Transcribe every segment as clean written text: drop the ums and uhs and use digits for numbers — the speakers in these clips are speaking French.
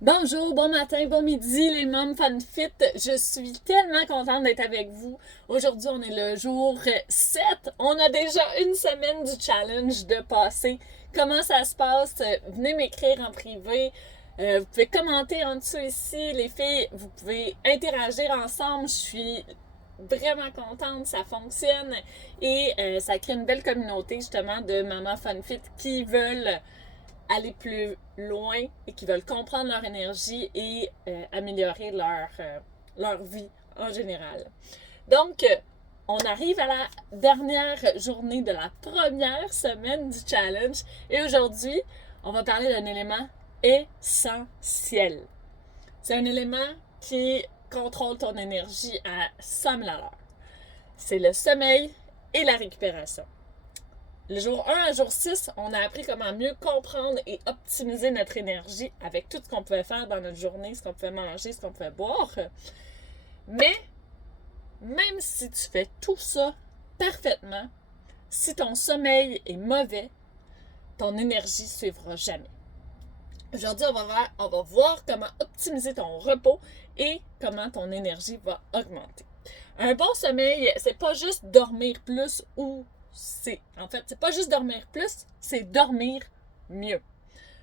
Bonjour, bon matin, bon midi les mômes FunFit. Je suis tellement contente d'être avec vous. Aujourd'hui, on est le jour 7. On a déjà une semaine du challenge de passer. Comment ça se passe? Venez m'écrire en privé. Vous pouvez commenter en dessous ici. Les filles, vous pouvez interagir ensemble. Je suis vraiment contente, ça fonctionne et ça crée une belle communauté justement de mamans FunFit qui veulent aller plus loin et qui veulent comprendre leur énergie et améliorer leur vie en général. Donc, on arrive à la dernière journée de la première semaine du challenge et aujourd'hui, on va parler d'un élément essentiel. C'est un élément qui contrôle ton énergie à 100 000 à l'heure. C'est le sommeil et la récupération. Le jour 1 à jour 6, on a appris comment mieux comprendre et optimiser notre énergie avec tout ce qu'on pouvait faire dans notre journée, ce qu'on pouvait manger, ce qu'on pouvait boire. Mais, même si tu fais tout ça parfaitement, si ton sommeil est mauvais, ton énergie ne suivra jamais. Aujourd'hui, on va voir comment optimiser ton repos et comment ton énergie va augmenter. Un bon sommeil, c'est pas juste dormir plus ou c'est pas juste dormir plus, c'est dormir mieux.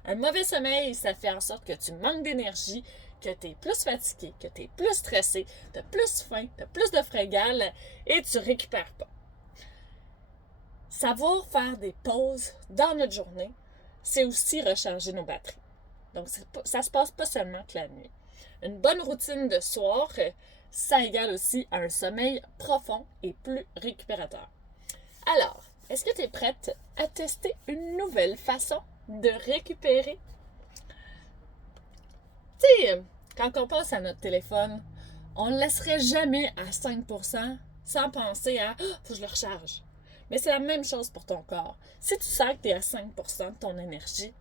Un mauvais sommeil, ça fait en sorte que tu manques d'énergie, que tu es plus fatigué, que tu es plus stressé, tu as plus faim, tu as plus de fringales et tu récupères pas. Savoir faire des pauses dans notre journée, c'est aussi recharger nos batteries. Donc, ça se passe pas seulement que la nuit. Une bonne routine de soir, ça égale aussi un sommeil profond et plus récupérateur. Alors, est-ce que tu es prête à tester une nouvelle façon de récupérer? Tu sais, quand on passe à notre téléphone, on ne le laisserait jamais à 5% sans penser à faut que je le recharge. Mais c'est la même chose pour ton corps. Si tu sens que tu es à 5% de ton énergie,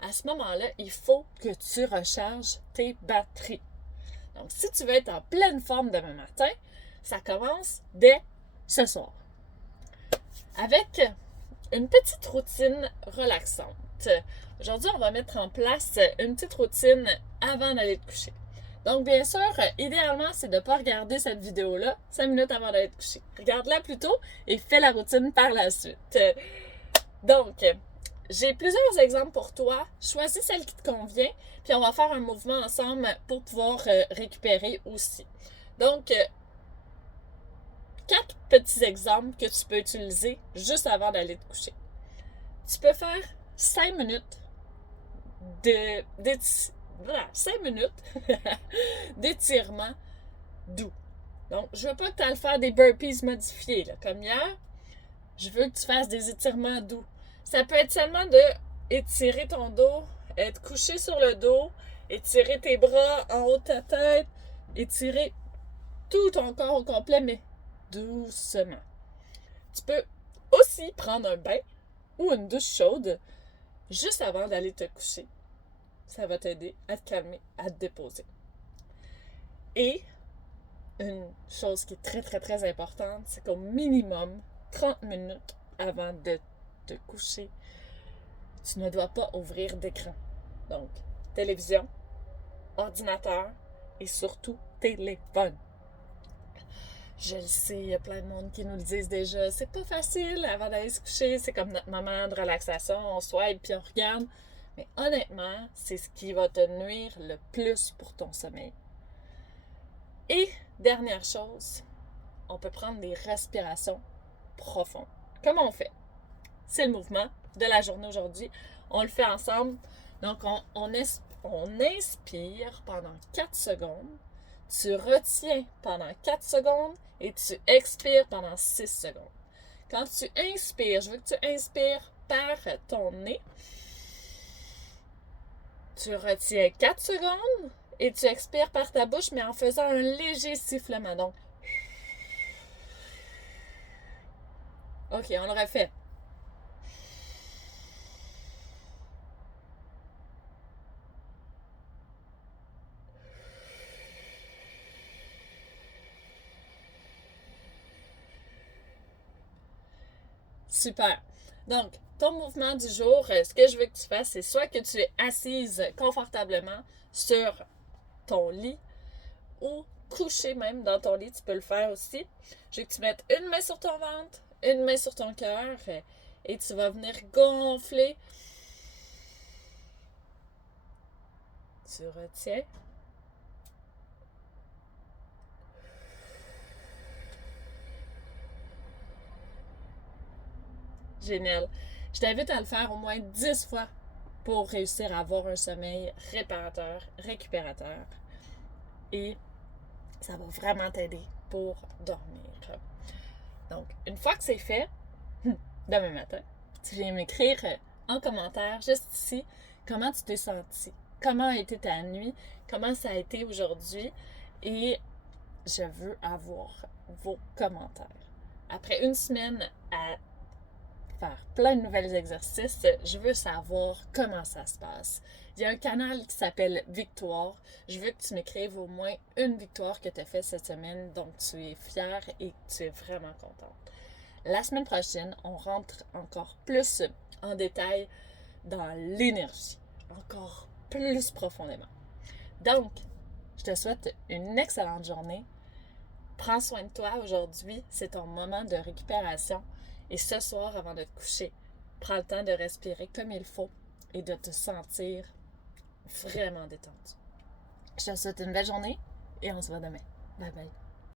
à ce moment-là, il faut que tu recharges tes batteries. Donc, si tu veux être en pleine forme demain matin, ça commence dès ce soir. Avec une petite routine relaxante. Aujourd'hui, on va mettre en place une petite routine avant d'aller te coucher. Donc, bien sûr, idéalement, c'est de ne pas regarder cette vidéo-là 5 minutes avant d'aller te coucher. Regarde-la plutôt et fais la routine par la suite. Donc, j'ai plusieurs exemples pour toi. Choisis celle qui te convient, puis on va faire un mouvement ensemble pour pouvoir récupérer aussi. Donc, 4 petits exemples que tu peux utiliser juste avant d'aller te coucher. Tu peux faire 5 minutes de, 5 minutes d'étirement doux. Donc, je veux pas que tu ailles faire des burpees modifiés, là, comme hier. Je veux que tu fasses des étirements doux. Ça peut être seulement de étirer ton dos, être couché sur le dos, étirer tes bras en haut de ta tête, étirer tout ton corps au complet, mais doucement. Tu peux aussi prendre un bain ou une douche chaude juste avant d'aller te coucher. Ça va t'aider à te calmer, à te déposer. Et une chose qui est très, très, très importante, c'est qu'au minimum 30 minutes avant de te coucher, tu ne dois pas ouvrir d'écran. Donc, télévision, ordinateur et surtout téléphone. Je le sais, il y a plein de monde qui nous le disent déjà. C'est pas facile avant d'aller se coucher. C'est comme notre moment de relaxation. On swipe puis on regarde. Mais honnêtement, c'est ce qui va te nuire le plus pour ton sommeil. Et dernière chose, on peut prendre des respirations profondes. Comment on fait? C'est le mouvement de la journée aujourd'hui. On le fait ensemble. Donc, on inspire pendant 4 secondes. Tu retiens pendant 4 secondes et tu expires pendant 6 secondes. Quand tu inspires, je veux que tu inspires par ton nez. Tu retiens 4 secondes et tu expires par ta bouche, mais en faisant un léger sifflement. Donc, OK, on le refait. Super. Donc, ton mouvement du jour, ce que je veux que tu fasses, c'est soit que tu es assise confortablement sur ton lit ou couché même dans ton lit, tu peux le faire aussi. Je veux que tu mettes une main sur ton ventre, une main sur ton cœur et tu vas venir gonfler. Tu retiens. Génial. Je t'invite à le faire au moins 10 fois pour réussir à avoir un sommeil réparateur, récupérateur. Et ça va vraiment t'aider pour dormir. Donc, une fois que c'est fait, demain matin, tu viens m'écrire en commentaire, juste ici, comment tu t'es senti, comment a été ta nuit, comment ça a été aujourd'hui, et je veux avoir vos commentaires. Après une semaine à faire plein de nouveaux exercices, je veux savoir comment ça se passe. Il y a un canal qui s'appelle Victoire. Je veux que tu m'écrives au moins une victoire que tu as faite cette semaine, donc tu es fière et que tu es vraiment contente. La semaine prochaine, on rentre encore plus en détail dans l'énergie, encore plus profondément. Donc, je te souhaite une excellente journée. Prends soin de toi aujourd'hui, c'est ton moment de récupération. Et ce soir, avant de te coucher, prends le temps de respirer comme il faut et de te sentir vraiment détendu. Je te souhaite une belle journée et on se voit demain. Bye bye.